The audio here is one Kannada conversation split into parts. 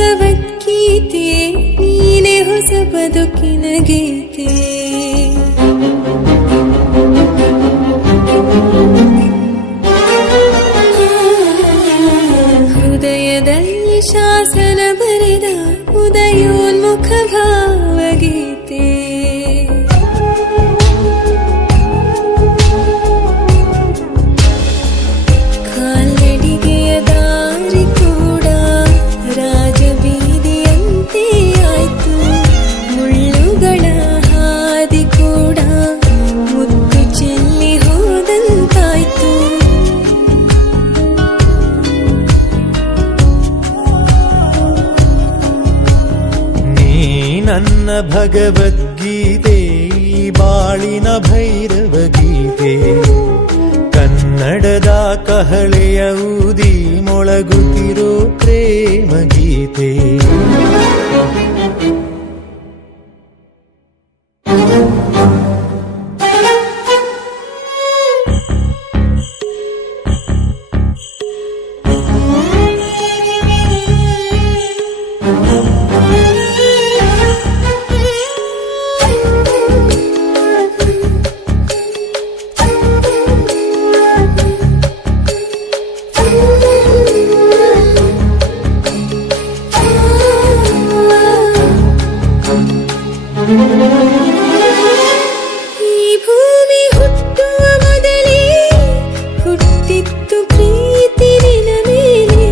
ಭಗವದ್ಗೀತೆ ನೀನೆ ಹೊಸ ಬದುಕಿನ ಗೀತೆ. ಹೃದಯದಲ್ಲಿ ಶಾಸನ ಬರೆದ ಉದಯೋನ್ಮುಖ ಭಾವಗೀತೆ. ಕಾಲ್ನಡಿಗೆಯ ದಾರಿ ಕೂಡ ರಾಜಬೀದಿಯಂತೆ ಆಯ್ತು, ಮುಳ್ಳುಗಳ ಹಾದಿ ಕೂಡ ಮುತ್ತು ಚೆಲ್ಲಿ ಹೋದಂತಾಯ್ತು. ನನ್ನ ಭಗವದ್ಗೀತೆ ಬಾಳಿನ ಭೈರವ ಗೀತೆ, ಕನ್ನಡದ ಕಹಳೆಯ ಊದಿ ಮೊಳಗುತ್ತಿರೋ ಪ್ರೇಮ ಗೀತೆ. ಈ ಭೂಮಿ ಹುಟ್ಟುವ ಮೊದಲೇ ಹುಟ್ಟಿತ್ತು ಪ್ರೀತಿ ನಿನ್ನ ಮೇಲೆ.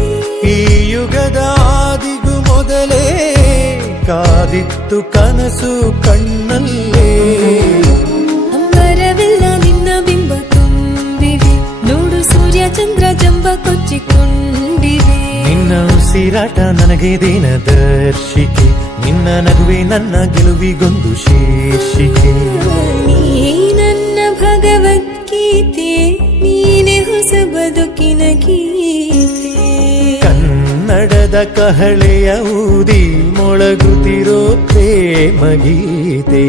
ಈ ಯುಗದ ಆದಿಗೂ ಮೊದಲೇ ಕಾದಿತ್ತು ಕನಸು ಕಣ್ಣಲ್ಲೇ. ಅಂಬರವೆಲ್ಲ ನಿನ್ನ ಬಿಂಬ ತುಂಬಿವೆ, ನೋಡು ಸೂರ್ಯ ಚಂದ್ರ ಜಂಬ ಕೊಚ್ಚಿಕೊಂಡಿವೆ. ನಿನ್ನ ಉಸಿರಾಟ ನನಗೆ ದಿನದರ್ಶಿಕೆ, ನಿನ್ನ ನಗುವೆ ನನ್ನ ಗೆಲುವಿಗೊಂದು ಶೀರ್ಷಿಕೆ. ನೀ ನನ್ನ ಭಗವದ್ಗೀತೆ ನೀನೆ ಹೊಸ ಬದುಕಿನ ಗೀತೆ. ಕನ್ನಡದ ಕಹಳೆಯ ಊದಿ ಮೊಳಗುತ್ತಿರೋ ಪ್ರೇಮ ಗೀತೆ.